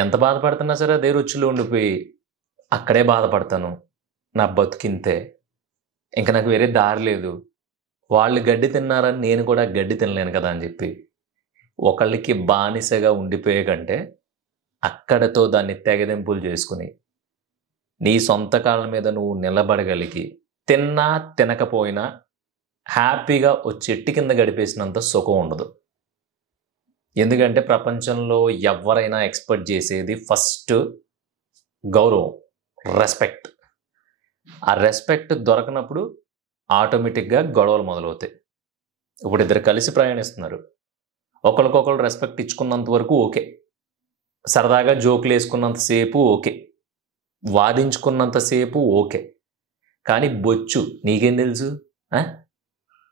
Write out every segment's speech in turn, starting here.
ఎంత బాధపడుతున్నా సరే అదే రుచిలో ఉండిపోయి అక్కడే బాధపడతాను. నా బతుకింతే. ఇంక నాకు వేరే దారి లేదు. వాళ్ళు గడ్డి తిన్నారని నేను కూడా గడ్డి తినలేను కదా అని చెప్పి ఒకళ్ళకి బానిసగా ఉండిపోయే కంటే అక్కడతో దాన్ని తెగదెంపులు చేసుకుని నీ సొంత కాళ్ళ మీద నువ్వు నిలబడగలిగి తిన్నా తినకపోయినా హ్యాపీగా ఓ చెట్టు కింద గడిపేసినంత సుఖం ఉండదు. ఎందుకంటే ప్రపంచంలో ఎవరైనా ఎక్స్పెక్ట్ చేసేది ఫస్ట్ గౌరవం, రెస్పెక్ట్. ఆ రెస్పెక్ట్ దొరకనప్పుడు ఆటోమేటిక్గా గొడవలు మొదలవుతాయి. ఇప్పుడు ఇద్దరు కలిసి ప్రయాణిస్తున్నారు, ఒకరికొకరు రెస్పెక్ట్ ఇచ్చుకున్నంత వరకు ఓకే, సరదాగా జోకులు వేసుకున్నంతసేపు ఓకే, వాదించుకున్నంతసేపు ఓకే. కానీ బొచ్చు నీకేం తెలుసు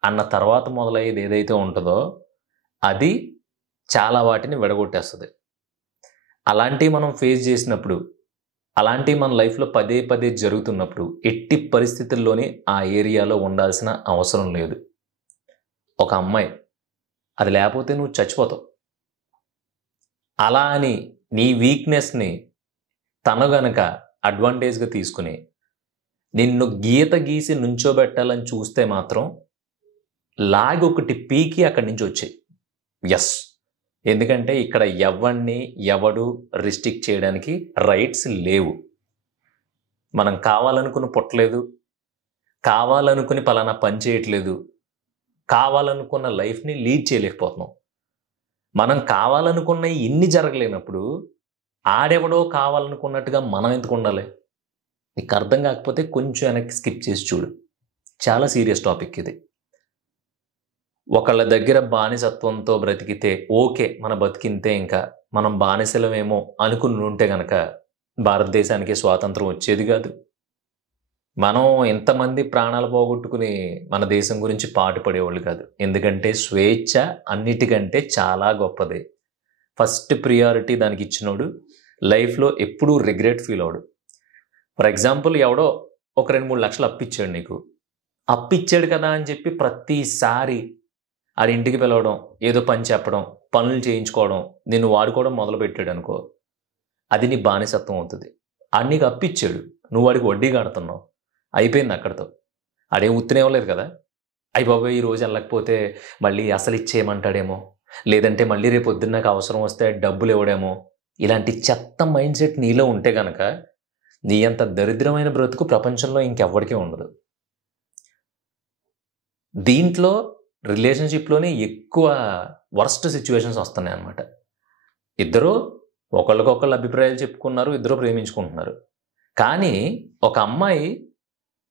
అన్న తర్వాత మొదలయ్యేది ఏదైతే ఉంటుందో అది చాలా వాటిని విడగొట్టేస్తుంది. అలాంటివి మనం ఫేస్ చేసినప్పుడు, అలాంటివి మన లైఫ్లో పదే పదే జరుగుతున్నప్పుడు ఎట్టి పరిస్థితుల్లోనే ఆ ఏరియాలో ఉండాల్సిన అవసరం లేదు. ఒక అమ్మాయి, అది లేకపోతే నువ్వు చచ్చిపోతావు. అలా అని నీ వీక్నెస్ని తను గనక అడ్వాంటేజ్గా తీసుకుని నిన్ను గీత గీసి నుంచోబెట్టాలని చూస్తే మాత్రం లాగి ఒకటి పీకి అక్కడి నుంచి వచ్చాయి. ఎస్, ఎందుకంటే ఇక్కడ ఎవరిని ఎవడు రిస్ట్రిక్ట్ చేయడానికి రైట్స్ లేవు. మనం కావాలనుకుని పుట్టలేదు, కావాలనుకుని పలానా పని చేయట్లేదు, కావాలనుకున్న లైఫ్ని లీడ్ చేయలేకపోతున్నాం. మనం కావాలనుకున్న ఇన్ని జరగలేనప్పుడు ఆడెవడో కావాలనుకున్నట్టుగా మనం ఎందుకు ఉండాలి? నీకు అర్థం కాకపోతే కొంచెం వెనక్కి స్కిప్ చేసి చూడు. చాలా సీరియస్ టాపిక్ ఇది. ఒకళ్ళ దగ్గర బానిసత్వంతో బ్రతికితే ఓకే, మన బతికింతే, ఇంకా మనం బానిసలమేమో అనుకుని ఉంటే గనక భారతదేశానికి స్వాతంత్రం వచ్చేది కాదు. మనం ఎంతమంది ప్రాణాలు పోగొట్టుకుని మన దేశం గురించి పాటు పడేవాళ్ళు కాదు. ఎందుకంటే స్వేచ్ఛ అన్నిటికంటే చాలా గొప్పది. ఫస్ట్ ప్రియారిటీ దానికి ఇచ్చినోడు లైఫ్లో ఎప్పుడూ రిగ్రెట్ ఫీల్ అవడు. ఫర్ ఎగ్జాంపుల్, ఎవడో ఒక 2-3 లక్షలు అప్పిచ్చాడు నీకు. అప్పిచ్చాడు కదా అని చెప్పి ప్రతిసారి ఆడి ఇంటికి పిలవడం, ఏదో పని చెప్పడం, పనులు చేయించుకోవడం, నిన్ను వాడుకోవడం మొదలుపెట్టాడు అనుకో, అది నీ బానిసత్వం అవుతుంది. ఆడు నీకు అప్పిచ్చాడు, నువ్వు వాడికి వడ్డీ కడుతున్నావు, అయిపోయింది అక్కడితో. ఆడేం ఉత్తినేవ్వలేదు కదా. అయ్యి బాబాయ్ ఈరోజు వెళ్ళకపోతే మళ్ళీ అసలు ఇచ్చేయమంటాడేమో, లేదంటే మళ్ళీ రేపు పొద్దున్న నాకు అవసరం వస్తే డబ్బులు ఇవ్వడేమో. ఇలాంటి చెత్త మైండ్ సెట్ నీలో ఉంటే కనుక నీ అంత దరిద్రమైన బ్రతుకు ప్రపంచంలో ఇంకెవ్వడికే ఉండదు. దీంట్లో రిలేషన్షిప్లోనే ఎక్కువ వర్స్ట్ సిచ్యువేషన్స్ వస్తున్నాయి అన్నమాట. ఇద్దరు ఒకళ్ళకొకళ్ళు అభిప్రాయాలు చెప్పుకున్నారు, ఇద్దరు ప్రేమించుకుంటున్నారు. కానీ ఒక అమ్మాయి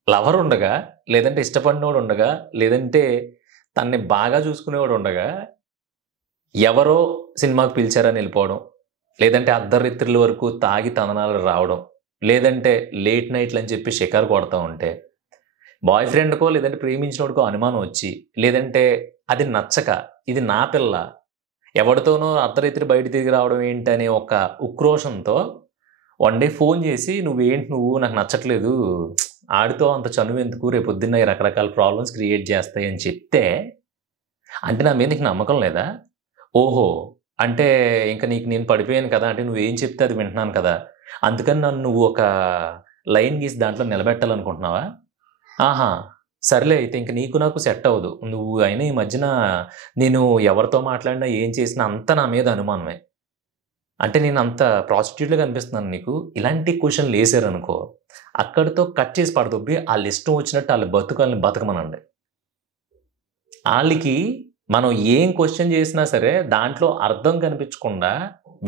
లవర్ ఉండగా, లేదంటే ఇష్టపడినోడు ఉండగా, లేదంటే తన్ని బాగా చూసుకునేవాడు ఉండగా ఎవరో సినిమాకి పిలిచారని వెళ్ళిపోవడం, లేదంటే అర్ధరాత్రుల వరకు తాగి తననాలు రావడం, లేదంటే లేట్ నైట్లు అని చెప్పి షికారు కొడతా ఉంటే బాయ్ ఫ్రెండ్కో లేదంటే ప్రేమించినోడికో అనుమానం వచ్చి, లేదంటే అది నచ్చక ఇది నా పిల్ల ఎవరితోనో అర్ధరాత్రి బయట తిరిగి రావడం ఏంటనే ఒక ఉక్రోషంతో వన్ డే ఫోన్ చేసి నువ్వు నాకు నచ్చట్లేదు, ఆడితో అంత చనువు ఎందుకు, రేపు పొద్దున్న రకరకాల ప్రాబ్లమ్స్ క్రియేట్ చేస్తాయి అని చెప్తే, అంటే నా మీద నీకు నమ్మకం లేదా? ఓహో, అంటే ఇంకా నీకు నేను పడిపోయాను కదా, అంటే నువ్వేం చెప్తే అది వింటున్నాను కదా, అందుకని నన్ను నువ్వు ఒక లైన్ గీసి దాంట్లో నిలబెట్టాలనుకుంటున్నావా? ఆహా, సర్లే, అయితే ఇంక నీకు నాకు సెట్ అవ్వదు. నువ్వు అయినా ఈ మధ్యన నేను ఎవరితో మాట్లాడినా ఏం చేసినా అంతా నా మీద అనుమానమే, అంటే నేను అంత ప్రాస్టిట్యూట్గా కనిపిస్తున్నాను నీకు. ఇలాంటి క్వశ్చన్లు వేసారనుకో, అక్కడితో కట్ చేసి పడదొబ్బి వాళ్ళ ఇష్టం వచ్చినట్టు వాళ్ళ బతుకాలని బతకమనండి. వాళ్ళకి మనం ఏం క్వశ్చన్ చేసినా సరే దాంట్లో అర్థం కనిపించకుండా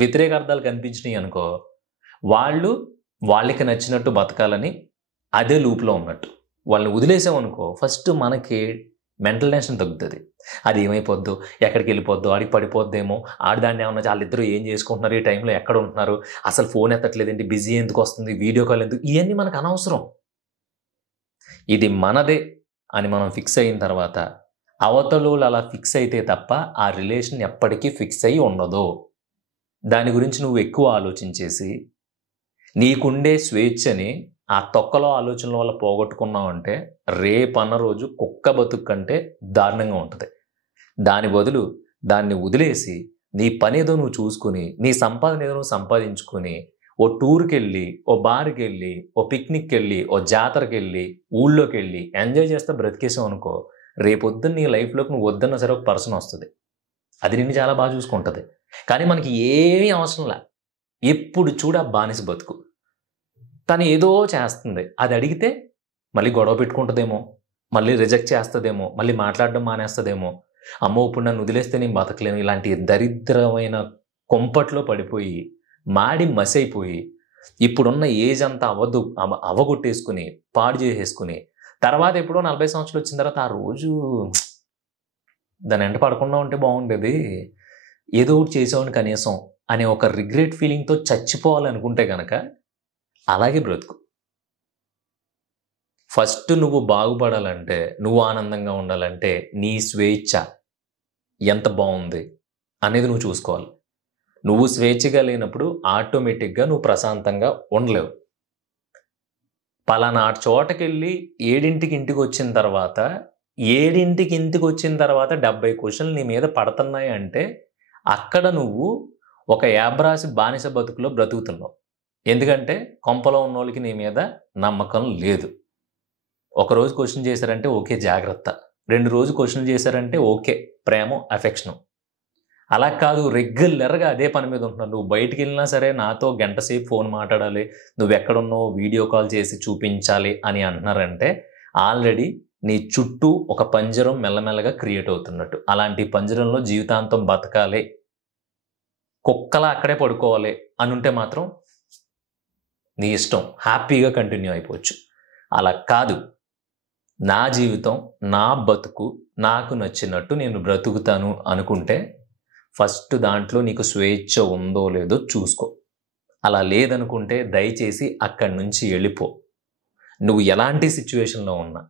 వ్యతిరేక అర్థాలు కనిపించినాయి అనుకో, వాళ్ళకి నచ్చినట్టు బతకాలని అదే లూప్లో ఉన్నట్టు. వాళ్ళని వదిలేసామనుకో, ఫస్ట్ మనకి మెంటల్ టెన్షన్ తగ్గుతుంది. అది ఏమైపోద్దు, ఎక్కడికి వెళ్ళిపోద్దు, ఆడికి పడిపోద్దేమో, ఆడిదాన్ని ఏమన్నా వాళ్ళిద్దరూ ఏం చేసుకుంటున్నారు, ఈ టైంలో ఎక్కడ ఉంటున్నారు, అసలు ఫోన్ ఎత్తట్లేదేంటి, బిజీ ఎందుకు వస్తుంది, వీడియో కాల్ ఎందుకు, ఇవన్నీ మనకు అనవసరం. ఇది మనదే అని మనం ఫిక్స్ అయిన తర్వాత అవతలు అలా ఫిక్స్ అయితే తప్ప ఆ రిలేషన్ ఎప్పటికీ ఫిక్స్ అయ్యి ఉండదు. దాని గురించి నువ్వు ఎక్కువ ఆలోచించేసి నీకుండే స్వేచ్ఛని ఆ తొక్కలో ఆలోచనల వల్ల పోగొట్టుకున్నావు అంటే రేపన్న రోజు కుక్క బతుకు కంటే దారుణంగా ఉంటుంది. దాని బదులు దాన్ని వదిలేసి నీ పని ఏదో నువ్వు చూసుకుని, నీ సంపాదన ఏదో నువ్వు సంపాదించుకుని, ఓ టూర్కి వెళ్ళి, ఓ బార్కి వెళ్ళి, ఓ పిక్నిక్కి వెళ్ళి, ఓ జాతరకి వెళ్ళి, ఊళ్ళోకి వెళ్ళి ఎంజాయ్ చేస్తే బ్రతికేసావు అనుకో, రేపొద్దున నీ లైఫ్లోకి నువ్వు వద్దన్నా సరే ఒక పర్సన్ వస్తుంది, అది నిన్ను చాలా బాగా చూసుకుంటుంది. కానీ మనకి ఏమీ అవసరంలా, ఎప్పుడు చూడ బానిస బతుకు. తను ఏదో చేస్తుంది, అది అడిగితే మళ్ళీ గొడవ పెట్టుకుంటుందేమో, మళ్ళీ రిజెక్ట్ చేస్తుందేమో, మళ్ళీ మాట్లాడడం మానేస్తుందేమో, అమ్మో ఇప్పుడు నన్ను వదిలేస్తే నేను బతకలేను, ఇలాంటి దరిద్రమైన కొంపట్లో పడిపోయి మాడి మసైపోయి ఇప్పుడున్న ఏజ్ అంతా అవగొట్టేసుకుని పాడు చేసేసుకుని తర్వాత ఎప్పుడో 40 సంవత్సరాలు వచ్చిన తర్వాత ఆ రోజు దాని వెంట పడకుండా ఉంటే బాగుండేది, ఏదో ఒకటి చేసేవాడిని కనీసం అనే ఒక రిగ్రెట్ ఫీలింగ్తో చచ్చిపోవాలనుకుంటే కనుక అలాగే బ్రతుకు. ఫస్ట్ నువ్వు బాగుపడాలంటే, నువ్వు ఆనందంగా ఉండాలంటే నీ స్వేచ్ఛ ఎంత బాగుంది అనేది నువ్వు చూసుకోవాలి. నువ్వు స్వేచ్ఛగా లేనప్పుడు ఆటోమేటిక్గా నువ్వు ప్రశాంతంగా ఉండలేవు. పలానా చోటకి వెళ్ళి 7ంటికి ఇంటికి వచ్చిన తర్వాత 70 క్వశ్చన్లు నీ మీద పడుతున్నాయి అంటే అక్కడ నువ్వు ఒక యాబ్రాసి బానిస బతుకులో బ్రతుకుతున్నావు. ఎందుకంటే కొంపలో ఉన్న వాళ్ళకి నీ మీద నమ్మకం లేదు. ఒకరోజు క్వశ్చన్ చేశారంటే ఓకే జాగ్రత్త, 2 రోజులు క్వశ్చన్ చేశారంటే ఓకే ప్రేమ అఫెక్షను. అలా కాదు, రెగ్యులర్గా అదే పని మీద ఉంటున్నావు. నువ్వు బయటికి వెళ్ళినా సరే నాతో గంట సేపు ఫోన్ మాట్లాడాలి, నువ్వు ఎక్కడున్నావు వీడియో కాల్ చేసి చూపించాలి అని అంటున్నారంటే ఆల్రెడీ నీ చుట్టూ ఒక పంజరం మెల్లమెల్లగా క్రియేట్ అవుతున్నట్టు. అలాంటి పంజరంలో జీవితాంతం బతకాలి, కుక్కలా అక్కడే పడుకోవాలి అని ఉంటే మాత్రం నీ ఇష్టం, హ్యాపీగా కంటిన్యూ అయిపోవచ్చు. అలా కాదు, నా జీవితం నా బతుకు నాకు నచ్చినట్టు నేను బ్రతుకుతాను అనుకుంటే ఫస్ట్ దాంట్లో నీకు స్వేచ్ఛ ఉందో లేదో చూసుకో. అలా లేదనుకుంటే దయచేసి అక్కడి నుంచి వెళ్ళిపో. నువ్వు ఎలాంటి సిచ్యువేషన్లో ఉన్నా.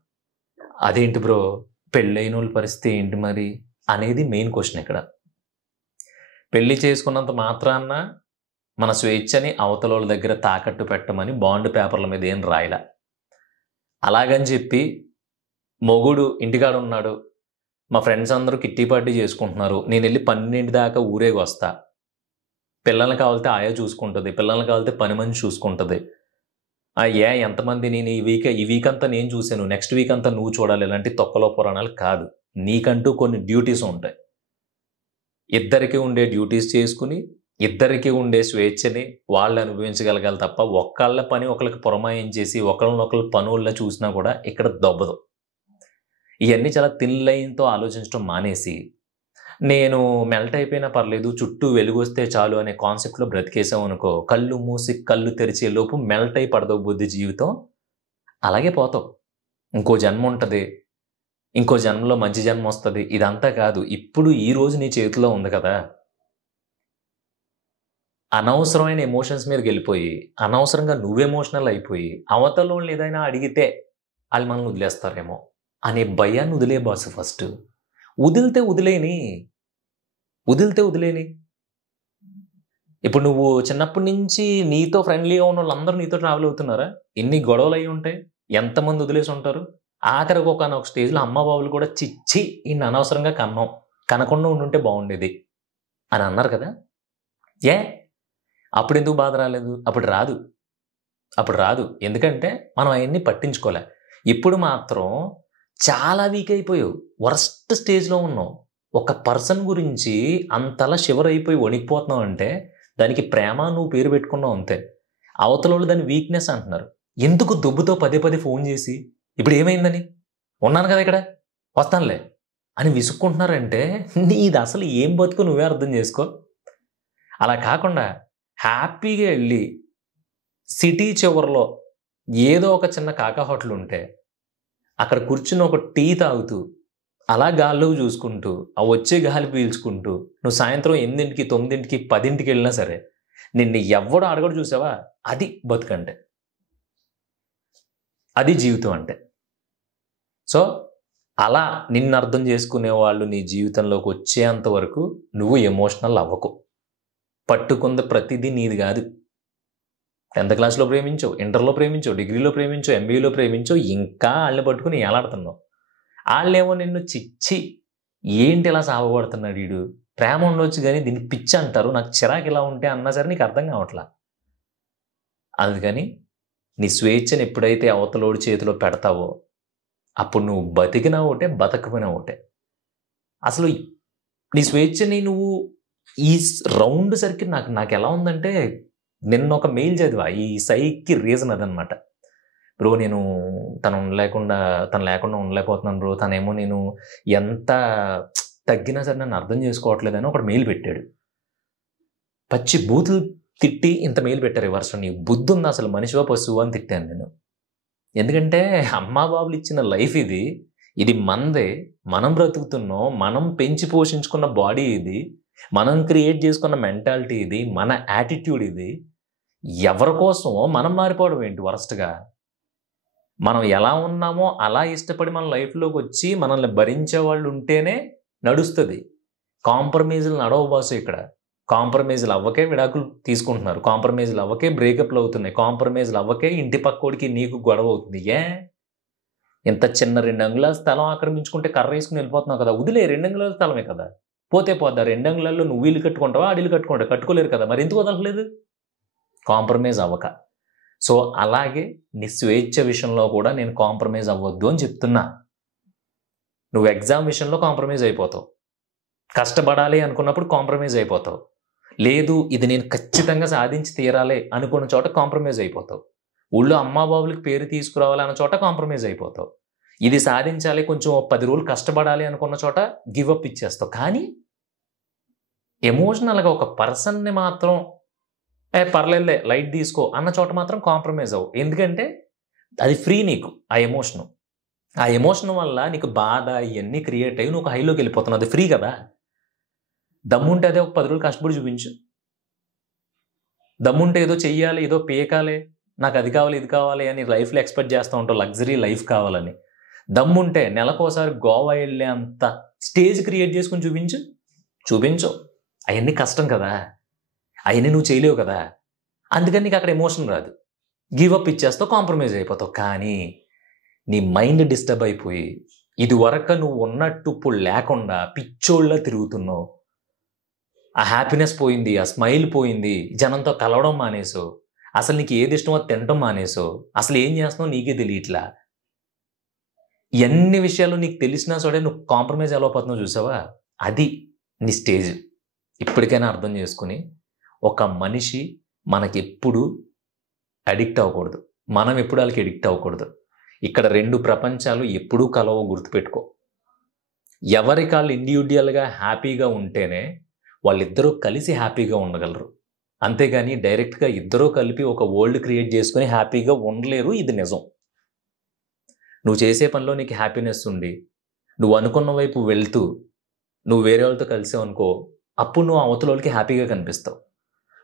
అదేంటి బ్రో పెళ్ళైన వాళ్ళ పరిస్థితి ఏంటి మరి అనేది మెయిన్ క్వశ్చన్ ఇక్కడ. పెళ్లి చేసుకున్నంత మాత్రాన మన స్వేచ్ఛని అవతల వాళ్ళ దగ్గర తాకట్టు పెట్టమని బాండ్ పేపర్ల మీద ఏం రాయలా. అలాగని చెప్పి మొగుడు ఇంటికాడ ఉన్నాడు, మా ఫ్రెండ్స్ అందరూ కిట్టి పార్టీ చేసుకుంటున్నారు, నేను వెళ్ళి 12 దాకా ఊరేగి వస్తా, పిల్లల్ని కావాలితే ఆయా చూసుకుంటుంది, పిల్లల్ని కావాలితే పని మనిషి చూసుకుంటుంది, ఎంతమంది నేను ఈ వీక్ అంతా నేను చూశాను, నెక్స్ట్ వీక్ అంతా నువ్వు చూడాలి, ఇలాంటి తొక్కలో పురాణాలు కాదు. నీకంటూ కొన్ని డ్యూటీస్ ఉంటాయి. ఇద్దరికి ఉండే డ్యూటీస్ చేసుకుని ఇద్దరికి ఉండే స్వేచ్ఛని వాళ్ళు అనుభవించగలగాలి తప్ప ఒక్కళ్ళ పని ఒకళ్ళకి పురమాయించేసి ఒకళ్ళనొకళ్ళు పనుల్లో చూసినా కూడా ఇక్కడ దొబ్బదు. ఇవన్నీ చాలా థిన్ లైన్తో ఆలోచించడం మానేసి నేను మెల్ట్ అయిపోయినా పర్లేదు చుట్టూ వెలుగు వస్తే చాలు అనే కాన్సెప్ట్లో బ్రతికేసాం అనుకో, కళ్ళు మూసి కళ్ళు తెరిచే లోపు మెల్ట్ అయి పడదవు బుద్ధి జీవితం, అలాగే పోతావు. ఇంకో జన్మ ఉంటుంది, ఇంకో జన్మలో మంచి జన్మ వస్తుంది. ఇదంతా కాదు, ఇప్పుడు ఈ రోజు నీ చేతిలో ఉంది కదా. అనవసరమైన ఎమోషన్స్ మీదకి వెళ్ళిపోయి అనవసరంగా నువ్వు ఎమోషనల్ అయిపోయి అవతల వాళ్ళు ఏదైనా అడిగితే వాళ్ళు మనల్ని వదిలేస్తారేమో అనే భయాన్ని వదిలే బాస్. ఫస్ట్ వదిలితే వదిలేని. ఇప్పుడు నువ్వు చిన్నప్పటి నుంచి నీతో ఫ్రెండ్లీగా ఉన్న వాళ్ళందరూ నీతో ట్రావెల్ అవుతున్నారా? ఎన్ని గొడవలు అయి ఉంటాయి, ఎంతమంది వదిలేసి ఉంటారు. ఆఖరికి ఒక స్టేజ్లో అమ్మ బాబులు కూడా చిచ్చి ఇన్ని అనవసరంగా కనకుండా ఉండుంటే బాగుండేది అని అన్నారు కదా. అప్పుడు ఎందుకు బాధ రాలేదు? అప్పుడు రాదు. ఎందుకంటే మనం అవన్నీ పట్టించుకోలే. ఇప్పుడు మాత్రం చాలా వీక్ అయిపోయావు, వర్స్ట్ స్టేజ్లో ఉన్నావు. ఒక పర్సన్ గురించి అంతలా షివర్ అయిపోయి వణికిపోతున్నావు అంటే దానికి ప్రేమ నువ్వు పేరు పెట్టుకున్నావు అంతే. అవతల వాళ్ళు దాన్ని వీక్నెస్ అంటున్నారు. ఎందుకు దుబ్బుతో పదే ఫోన్ చేసి ఇప్పుడు ఏమైందని, ఉన్నాను కదా ఇక్కడ వస్తానులే అని విసుక్కుంటున్నారంటే నీది అసలు ఏం బతుకు నువ్వే అర్థం చేసుకో. అలా కాకుండా హ్యాపీగా వెళ్ళి సిటీ చివరిలో ఏదో ఒక చిన్న కాకా హోటల్ ఉంటే అక్కడ కూర్చుని ఒక టీ తాగుతూ అలా గాల్లోకి చూసుకుంటూ ఆ వచ్చే గాలి పీల్చుకుంటూ నువ్వు సాయంత్రం 8ంటికి 9ంటికి 10ంటికి వెళ్ళినా సరే నిన్ను ఎవ్వడో అడగడు. చూసావా, అది బతుకంటే, అది జీవితం అంటే. సో అలా నిన్ను అర్థం చేసుకునే వాళ్ళు నీ జీవితంలోకి వచ్చేంత వరకు నువ్వు ఎమోషనల్ అవ్వకు. పట్టుకుంది ప్రతిదీ నీది కాదు. 10th క్లాస్లో ప్రేమించావు, ఇంటర్లో ప్రేమించావు, డిగ్రీలో ప్రేమించావు, ఎంబీఏలో ప్రేమించావు, ఇంకా వాళ్ళని పట్టుకుని ఎలాడుతున్నావు. వాళ్ళేమో నిన్ను చిచ్చి ఏంటి ఇలా సావగొడుతున్నాడు వీడు, ప్రేమ ఉండొచ్చు కానీ దీన్ని పిచ్చి అంటారు, నాకు చిరాకు ఇలా ఉంటే అన్నా సరే నీకు అర్థం కావట్లా. అందుకని నీ స్వేచ్ఛను ఎప్పుడైతే అవతలోడి చేతిలో పెడతావో అప్పుడు నువ్వు బతికినా ఒకటే, బతకపోయినా ఒకటే. అసలు నీ స్వేచ్ఛని నువ్వు ఈ రౌండ్ సర్కిల్ నాకు ఎలా ఉందంటే, నిన్న ఒక మెయిల్ చదివా, ఈ సైకి రీజన్ అదనమాట. బ్రో నేను తను లేకుండా ఉండలేకపోతున్నాను బ్రో, తనేమో నేను ఎంత తగ్గినా సరే నన్ను అర్థం చేసుకోవట్లేదని ఒకటి మెయిల్ పెట్టాడు. పచ్చి బూతులు తిట్టి ఇంత మెయిల్ పెట్టారు రివర్స్లో. నీ బుద్ధి ఉంది అసలు, మనిషివా పశువు అని తిట్టాను నేను. ఎందుకంటే అమ్మా బాబులు ఇచ్చిన లైఫ్ ఇది మనదే, మనం బ్రతుకుతున్నాం, మనం పెంచి పోషించుకున్న బాడీ ఇది, మనం క్రియేట్ చేసుకున్న మెంటాలిటీ ఇది, మన యాటిట్యూడ్ ఇది. ఎవరి కోసమో మనం మారిపోవడం ఏంటి వరస్ట్గా? మనం ఎలా ఉన్నామో అలా ఇష్టపడి మన లైఫ్లోకి వచ్చి మనల్ని భరించే వాళ్ళు ఉంటేనే నడుస్తుంది. కాంప్రమైజులు నడవ బాసు. ఇక్కడ కాంప్రమైజులు అవ్వకే విడాకులు తీసుకుంటున్నారు, కాంప్రమైజులు అవ్వకే బ్రేకప్లు అవుతున్నాయి, కాంప్రమైజులు అవ్వకే ఇంటి పక్కోడికి నీకు గొడవ అవుతుంది. ఇంత చిన్న 2 అంగుళాల స్థలం ఆక్రమించుకుంటే కర్ర వేసుకుని వెళ్ళిపోతున్నావు కదా, వదిలే. 2 అంగుళాల స్థలమే కదా, పోతే పోద్దా. 2 అంగుళాల్లో నువ్వు ఇల్లు కట్టుకుంటావా, ఆడిల్లు కట్టుకోలేరు కదా, మరి ఎందుకు వదలట్లేదు? కాంప్రమైజ్ అవ్వక. సో అలాగే నీ స్వేచ్ఛ విషయంలో కూడా నేను కాంప్రమైజ్ అవ్వద్దు అని చెప్తున్నా. నువ్వు ఎగ్జామ్ విషయంలో కాంప్రమైజ్ అయిపోతావు, కష్టపడాలి అనుకున్నప్పుడు కాంప్రమైజ్ అయిపోతావు. లేదు ఇది నేను ఖచ్చితంగా సాధించి తీరాలి అనుకున్న చోట కాంప్రమైజ్ అయిపోతావు. ఊళ్ళో అమ్మా బాబులకి పేరు తీసుకురావాలి అన్న చోట కాంప్రమైజ్ అయిపోతావు. ఇది సాధించాలి, కొంచెం 10 రోజులు కష్టపడాలి అనుకున్న చోట గివప్ ఇచ్చేస్తావు. కానీ ఎమోషనల్గా ఒక పర్సన్ని మాత్రం పర్లేదులే లైట్ తీసుకో అన్న చోట మాత్రం కాంప్రమైజ్ అవ్వు. ఎందుకంటే అది ఫ్రీ నీకు. ఆ ఎమోషన్ వల్ల నీకు బాధ ఇవన్నీ క్రియేట్ అయ్యి నువ్వు ఒక హైలోకి వెళ్ళిపోతున్నావు. అది ఫ్రీ కదా. దమ్ముంటే అదే ఒక 10 రోజులు కష్టపడి చూపించు. దమ్ముంటే ఏదో చెయ్యాలి, ఏదో పీకాలి, నాకు అది కావాలి ఇది కావాలి అని లైఫ్లో ఎక్స్పెక్ట్ చేస్తూ ఉంటావు, లగ్జరీ లైఫ్ కావాలని. దమ్ముంటే నెలకోసారి గోవా వెళ్ళే అంత స్టేజ్ క్రియేట్ చేసుకుని చూపించు. అవన్నీ కష్టం కదా, అవన్నీ నువ్వు చేయలేవు కదా. అందుకని నీకు అక్కడ ఎమోషన్ రాదు, గివప్ ఇచ్చేస్తావు, కాంప్రమైజ్ అయిపోతావు. కానీ నీ మైండ్ డిస్టర్బ్ అయిపోయి ఇదివరకు నువ్వు ఉన్నట్టు ఇప్పుడు లేకుండా పిచ్చోళ్ళ తిరుగుతున్నావు. ఆ హ్యాపీనెస్ పోయింది, ఆ స్మైల్ పోయింది, జనంతో కలవడం మానేసో, అసలు నీకు ఏది ఇష్టమో తినటం మానేసో, అసలు ఏం చేస్తున్నావు నీకే తెలియట్లా. ఎన్ని విషయాలు నీకు తెలిసినా సరే నువ్వు కాంప్రమైజ్ ఎలా పోతున్నావు చూసావా? అది నీ స్టేజ్. ఇప్పటికైనా అర్థం చేసుకుని ఒక మనిషి మనకెప్పుడు అడిక్ట్ అవ్వకూడదు, మనం ఎప్పుడు వాళ్ళకి అడిక్ట్ అవ్వకూడదు. ఇక్కడ 2 ప్రపంచాలు ఎప్పుడూ కలవో గుర్తుపెట్టుకో. ఎవరికి వాళ్ళు ఇండివిజువల్గా హ్యాపీగా ఉంటేనే వాళ్ళిద్దరూ కలిసి హ్యాపీగా ఉండగలరు. అంతేగాని డైరెక్ట్గా ఇద్దరూ కలిపి ఒక వరల్డ్ క్రియేట్ చేసుకుని హ్యాపీగా ఉండలేరు. ఇది నిజం. నువ్వు చేసే పనిలో నీకు హ్యాపీనెస్ ఉండి నువ్వు అనుకున్న వైపు వెళ్తూ నువ్వు వేరే వాళ్ళతో కలిసావు అనుకో, అప్పుడు నువ్వు అవతల వాళ్ళకి హ్యాపీగా కనిపిస్తావు.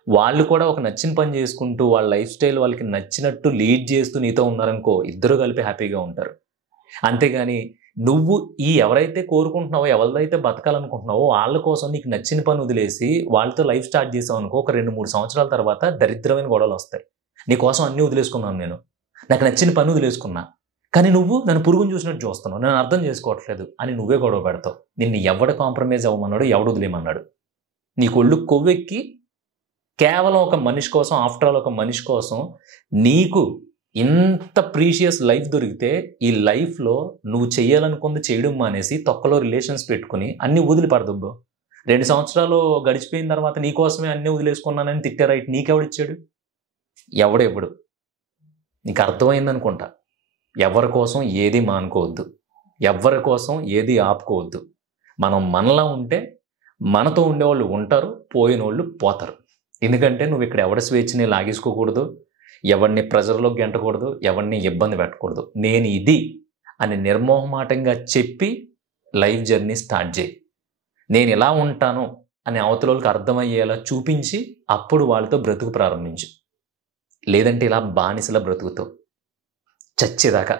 వాళ్ళు కూడా ఒక నచ్చిన పని చేసుకుంటూ వాళ్ళ లైఫ్ స్టైల్ వాళ్ళకి నచ్చినట్టు లీడ్ చేస్తూ నీతో ఉన్నారనుకో, ఇద్దరు కలిపి హ్యాపీగా ఉంటారు. అంతేగాని నువ్వు ఎవరైతే కోరుకుంటున్నావో, ఎవరిదైతే బతకాలనుకుంటున్నావో వాళ్ళ కోసం నీకు నచ్చిన పని వదిలేసి వాళ్ళతో లైఫ్ స్టార్ట్ చేసావు అనుకో, ఒక 2-3 సంవత్సరాల తర్వాత దరిద్రమైన గొడవలు వస్తాయి. నీకోసం అన్నీ వదిలేసుకున్నాను నేను, నాకు నచ్చిన పని వదిలేసుకున్నా, కానీ నువ్వు నన్ను పురుగుని చూసినట్టు చూస్తున్నావు, నేను అర్థం చేసుకోవట్లేదు అని నువ్వే గొడవ పెడతావు. నిన్ను ఎవడ కాంప్రమైజ్ అవ్వమన్నాడు, ఎవడు వదిలేమన్నాడు? నీకు ఒళ్ళు కొవ్వెక్కి కేవలం ఒక మనిషి కోసం, ఆఫ్టర్ ఆల్ ఒక మనిషి కోసం నీకు ఇంత ప్రీషియస్ లైఫ్ దొరికితే ఈ లైఫ్లో నువ్వు చేయాలనుకుంది చేయడం మానేసి తొక్కలో రిలేషన్స్ పెట్టుకుని అన్నీ వదిలిపడదు. 2 సంవత్సరాలు గడిచిపోయిన తర్వాత నీకోసమే అన్నీ వదిలేసుకున్నానని తిట్టారా? ఇటు నీకెవడిచ్చాడు? ఎవడెవడు? నీకు అర్థమైందనుకుంటా. ఎవరి కోసం ఏది మానుకోవద్దు, ఎవరి కోసం ఏది ఆపుకోవద్దు. మనం మనలా ఉంటే మనతో ఉండేవాళ్ళు ఉంటారు, పోయిన వాళ్ళు పోతారు. ఎందుకంటే నువ్వు ఇక్కడ ఎవరి స్వేచ్ఛని లాగేసుకోకూడదు, ఎవరిని ప్రెజర్లో గెంటకూడదు, ఎవరిని ఇబ్బంది పెట్టకూడదు. నేను ఇది అని నిర్మోహమాటంగా చెప్పి లైఫ్ జర్నీ స్టార్ట్ చేయి. నేను ఇలా ఉంటాను అని అవతల వాళ్ళకి అర్థమయ్యేలా చూపించి అప్పుడు వాళ్ళతో బ్రతుకు ప్రారంభించు. లేదంటే ఇలా బానిసలా బ్రతుకుతావు చచ్చేదాకా.